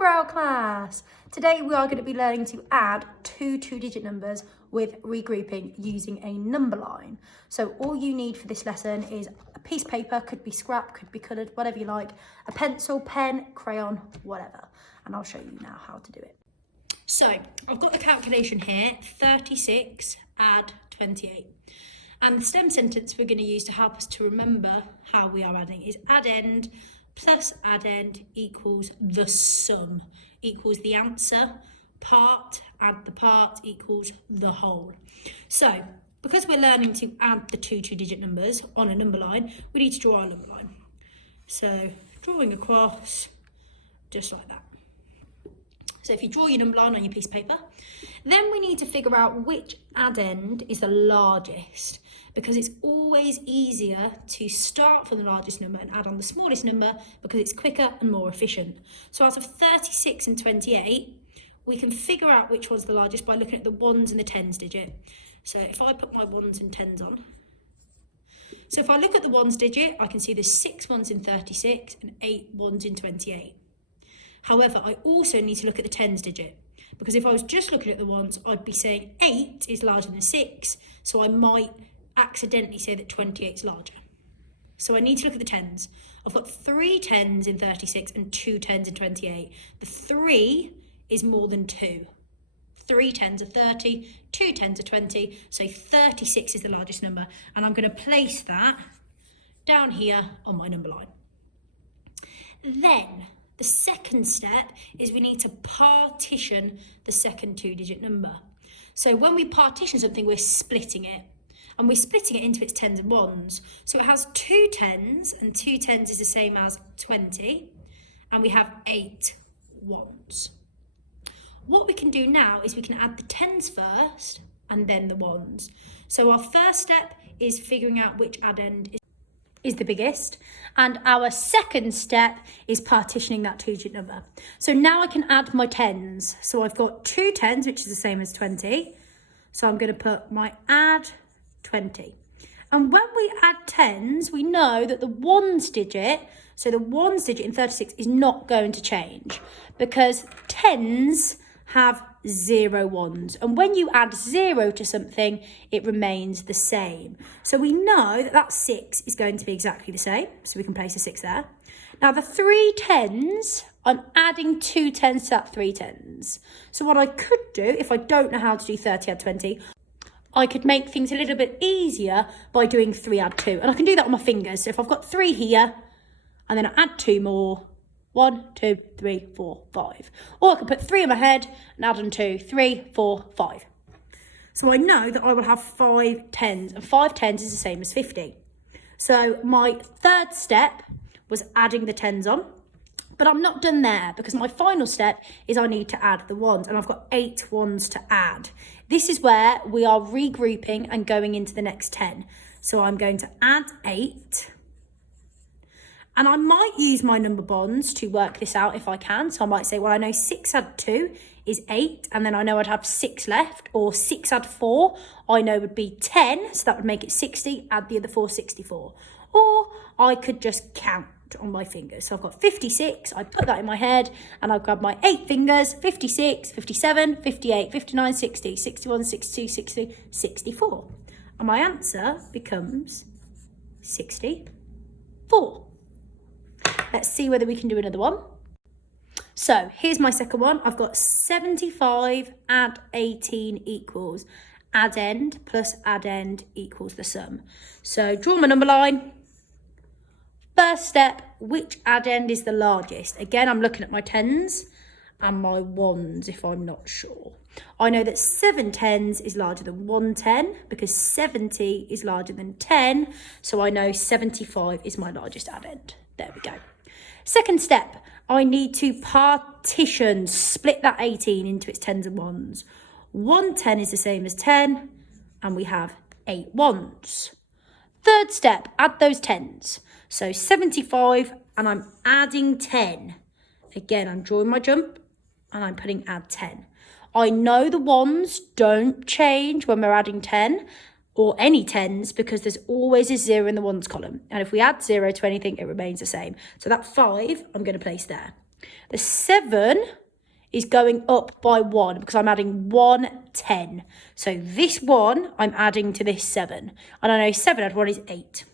Eyebrow class! Today we are going to be learning to add two-digit numbers with regrouping using a number line. So all you need for this lesson is a piece of paper, could be scrap, could be coloured, whatever you like, a pencil, pen, crayon, whatever. And I'll show you now how to do it. So I've got the calculation here, 36 add 28. And the stem sentence we're going to use to help us to remember how we are adding is addend plus addend equals the sum, equals the answer, part, add the part, equals the whole. So, because we're learning to add the two-digit numbers on a number line, we need to draw our number line. So, drawing across, just like that. So if you draw your number line on your piece of paper, then we need to figure out which addend is the largest, because it's always easier to start from the largest number and add on the smallest number because it's quicker and more efficient. So out of 36 and 28, we can figure out which one's the largest by looking at the ones and the tens digit. So if I put my ones and tens on, so if I look at the ones digit, I can see there's 6 ones in 36 and 8 ones in 28. However, I also need to look at the tens digit, because if I was just looking at the ones, I'd be saying 8 is larger than 6, so I might accidentally say that 28 is larger. So I need to look at the tens. I've got 3 tens in 36 and 2 tens in 28. The 3 is more than 2. 3 tens are 30, 2 tens are 20, so 36 is the largest number, and I'm going to place that down here on my number line. Then the second step is we need to partition the second two-digit number. So when we partition something, we're splitting it. And we're splitting it into its tens and ones. So it has 2 tens, and 2 tens is the same as 20. And we have 8 ones. What we can do now is we can add the tens first and then the ones. So our first step is figuring out which addend is the biggest, and our second step is partitioning that two-digit number. So now I can add my tens. So I've got 2 tens, which is the same as 20. So I'm going to put my add 20. And when we add tens, we know that the ones digit, so the ones digit in 36 is not going to change, because tens have 0 ones, and when you add 0 to something, it remains the same. So we know that that 6 is going to be exactly the same, so we can place a 6 there. Now the 3 tens, I'm adding 2 tens to that 3 tens. So what I could do, if I don't know how to do 30 add 20, I could make things a little bit easier by doing 3 add 2, and I can do that on my fingers. So if I've got 3 here, and then I add 2 more, 1, 2, 3, 4, 5. Or I could put 3 in my head and add on 2, 3, 4, 5. So I know that I will have 5 tens, and 5 tens is the same as 50. So my third step was adding the tens on, but I'm not done there, because my final step is I need to add the ones, and I've got 8 ones to add. This is where we are regrouping and going into the next 10. So I'm going to add 8. And I might use my number bonds to work this out if I can. So I might say, well, I know 6 add 2 is 8, and then I know I'd have 6 left, or 6 add 4, I know would be 10, so that would make it 60, add the other 4, 64. Or I could just count on my fingers. So I've got 56, I put that in my head, and I grab my 8 fingers, 56, 57, 58, 59, 60, 61, 62, 60, 64. And my answer becomes 64. Let's see whether we can do another one. So here's my second one. I've got 75 add 18 equals addend plus addend equals the sum. So draw my number line. First step, which addend is the largest? Again, I'm looking at my tens and my ones if I'm not sure. I know that 7 tens is larger than 1 10, because 70 is larger than 10. So I know 75 is my largest addend. There we go. Second step, I need to partition, split that 18 into its tens and ones. 1 10 is the same as 10, and we have 8 ones. Third step, add those tens. So 75, and I'm adding 10. Again, I'm drawing my jump, and I'm putting add 10. I know the ones don't change when we're adding 10, or any tens, because there's always a 0 in the ones column. And if we add 0 to anything, it remains the same. So that 5, I'm going to place there. The 7 is going up by 1 because I'm adding 1 10. So this 1 I'm adding to this 7. And I know 7 add 1 is 8.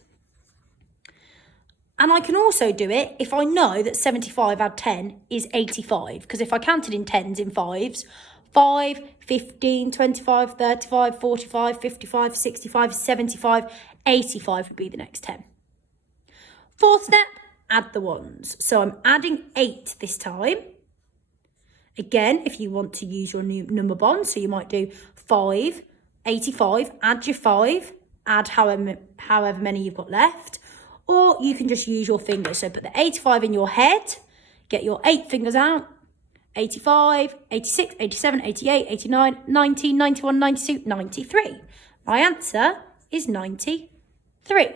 And I can also do it if I know that 75 add 10 is 85. Because if I counted in 10s in 5s, 5, 15, 25, 35, 45, 55, 65, 75, 85 would be the next 10. Fourth step, add the 1s. So I'm adding 8 this time. Again, if you want to use your new number bond, so you might do 5, 85, add your 5, add however many you've got left. Or you can just use your fingers. So put the 85 in your head, get your 8 fingers out. 85, 86, 87, 88, 89, 90, 91, 92, 93. My answer is 93.